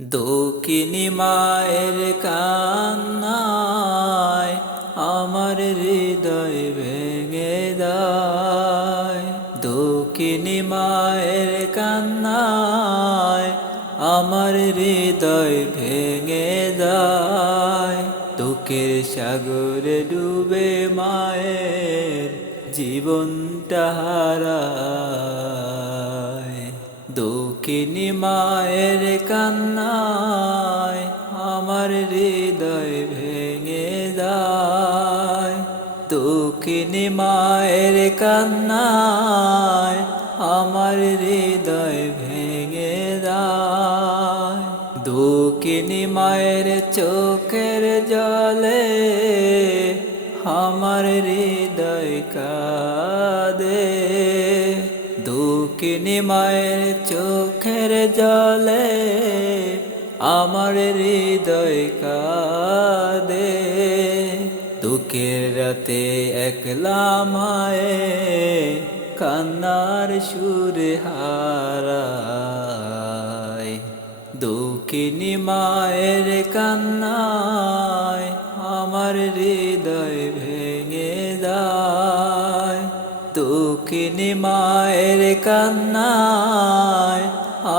দক্ষিণী মায়ের কান্নায় আমার হৃদয় ভেঙে যায়। দক্ষিণী মায়ের কান্নায় আমার হৃদয় ভেঙে যায়। দুঃখের সাগরে ডুবে মায়ের জীবনটা হারায়। দক্ষিণী মায়ের কান্নায় আমার হৃদয় ভেঙে যায়। দক্ষিণী মায়ের কান্নায় আমার হৃদয় ভেঙে যায়। দক্ষিণী মায়ের চোখের জলে আমার হৃদয় কাঁদে। দক্ষিণী মায়ের চোখের জলে আমার হৃদয় কাঁদে। দুঃখের রাতে একলা মায়ে কান্নার সুরে হারায়। দক্ষিণী মায়ের কান্নায় আমার হৃদয় ভেঙে যায়। দক্ষিণী মায়ের কান্নায়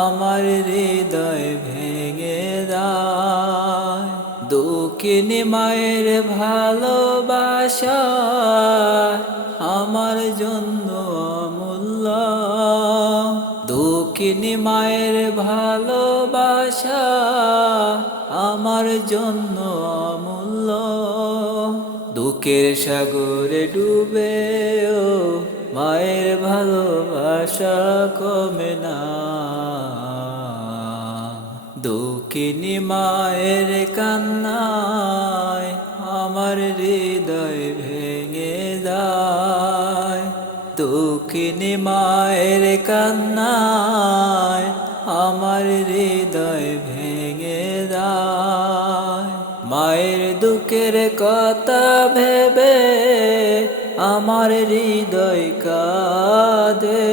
আমার হৃদয় ভেঙে যায়। দক্ষিণী মায়ের ভালোবাসা আমার জন্য অমূল্য। দক্ষিণী মায়ের ভালোবাসা আমার জন্য অমূল্য। দুঃখের সাগরে ডুবেও মায়ের ভালোবাসা কমে না। দক্ষিণী মায়ের কান্নায় আমার হৃদয় ভেঙে যায়। দক্ষিণী মায়ের কান্নায় আমার হৃদয় ভেঙে যায়। মায়ের দুঃখের কথা ভেবে আমার হৃদয় কাঁদে।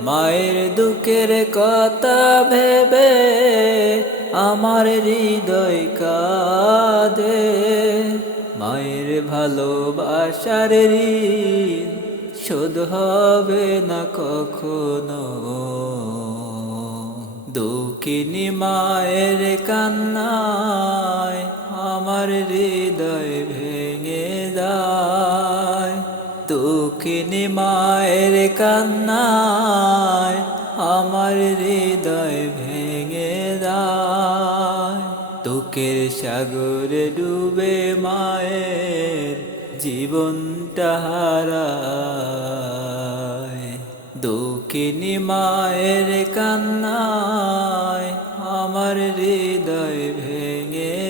মায়ের দুঃখের কথা ভেবে আমার হৃদয় কাঁদে। মায়ের ভালোবাসার ঋণ শোধ হবে না কখনো। দক্ষিণী মায়ের কান্নায় আমার হৃদয় ভেঙে যায়। দক্ষিণী মায়ের কান্নায় আমার হৃদয় ভেঙে যায়। দুঃখের সাগরে ডুবে মায়ের জীবনটা হারায়। দক্ষিণী মায়ের কান্নায় আমার হৃদয় ভেঙে